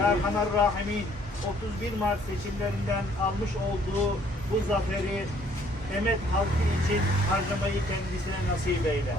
Erhamer Rahimin 31 Mart seçimlerinden almış olduğu bu zaferi Emet halkı için harcamayı kendisine nasip eyle.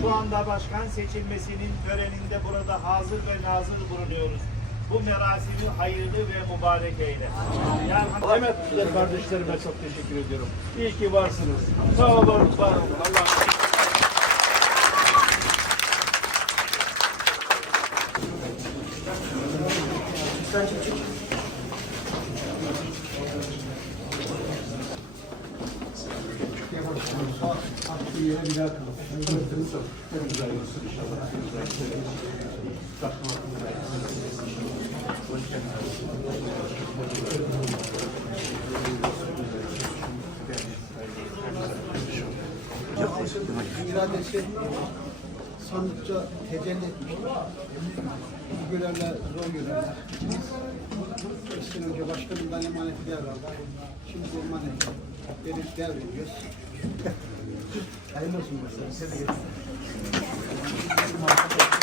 Şu anda başkan seçilmesinin töreninde burada hazır ve nazır bulunuyoruz. Bu merasimi hayırlı ve mübarek eyle. Yani Evet güzel kardeşlerime çok teşekkür ediyorum. İyi ki varsınız. Sağ olun, var olun. Allah iradesi sandıkça tecelli etmiştir. Görevler zor görevler. Eskiden önce başkanımdan emaneti devraldı. Şimdi bu emaneti verip devrediyoruz. Hayırlı olsun başkanım. Tebrik ederim.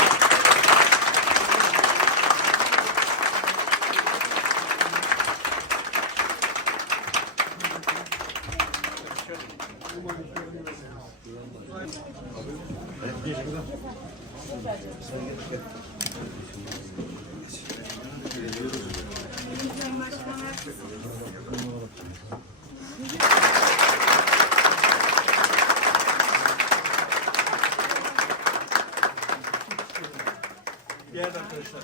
Değerli arkadaşlar,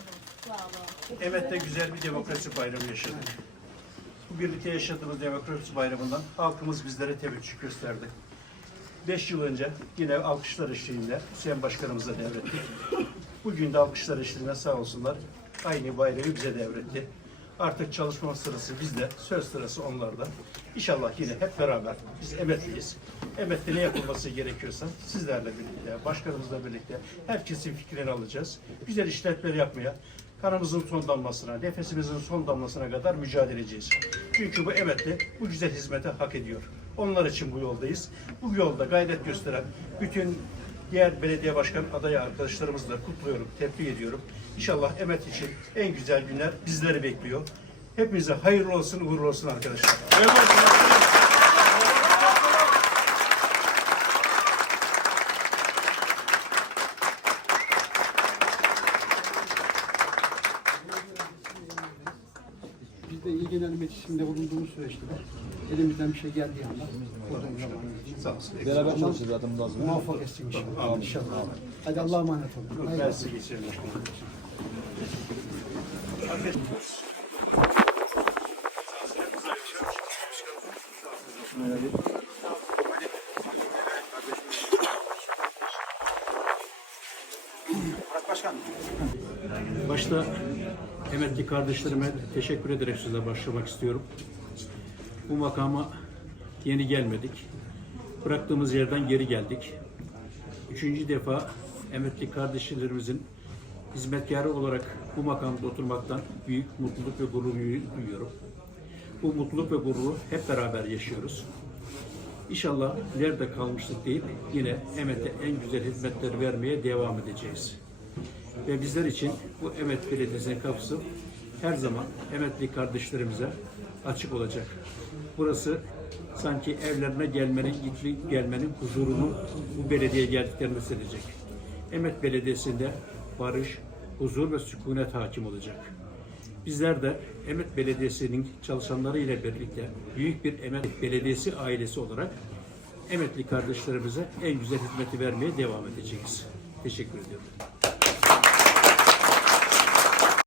Evet'te güzel bir demokrasi bayramı yaşadık. Bu birlikte yaşadığımız demokrasi bayramından halkımız bizlere teveccüh gösterdi. Beş yıl önce yine alkışlar eşliğinde Hüseyin Başkanımıza devrettik. Bugün de alkışlar eşliğinde sağ olsunlar aynı bayramı bize devretti. Artık çalışma sırası bizde, söz sırası onlarda. İnşallah yine hep beraber biz emekliyiz. Emekli ne yapılması gerekiyorsa sizlerle birlikte, başkanımızla birlikte herkesin fikrini alacağız. Güzel işletmeler yapmaya, kanımızın son damlasına, nefesimizin son damlasına kadar mücadele edeceğiz. Çünkü bu emekli bu güzel hizmete hak ediyor. Onlar için bu yoldayız. Bu yolda gayret gösteren bütün diğer belediye başkan adayı arkadaşlarımızı da kutluyorum, tebrik ediyorum. İnşallah emet için en güzel günler bizleri bekliyor. Hepinize hayırlı olsun, uğurlu olsun arkadaşlar. De ilgilenen iletişimde bulunduğumuz süreçte de elimizden bir şey geldiği anda oradan Sağ olsun. Beraber çalışacağız zaten bundan sonra. muvaffak etsin inşallah. İnşallah. Hadi Allah'a emanet olun. Hayırlı olsun. size geçiyorum. Başta emekli kardeşlerime teşekkür ederek size başlamak istiyorum. Bu makama yeni gelmedik. Bıraktığımız yerden geri geldik. Üçüncü defa emekli kardeşlerimizin hizmetkarı olarak bu makamda oturmaktan büyük mutluluk ve gurur duyuyorum. Bu mutluluk ve gururu hep beraber yaşıyoruz. İnşallah nerede kalmıştık deyip yine Emet'e en güzel hizmetleri vermeye devam edeceğiz. Ve bizler için bu Emet Belediyesi'nin kapısı her zaman Emetli kardeşlerimize açık olacak. Burası sanki evlerine gelmenin, gitmek gelmenin huzurunu bu belediyeye geldiklerini hissedecek. Emet Belediyesi'nde barış, huzur ve sükunet hakim olacak. Bizler de Emet Belediyesi'nin çalışanları ile birlikte büyük bir Emet Belediyesi ailesi olarak emekli kardeşlerimize en güzel hizmeti vermeye devam edeceğiz. Teşekkür ediyorum.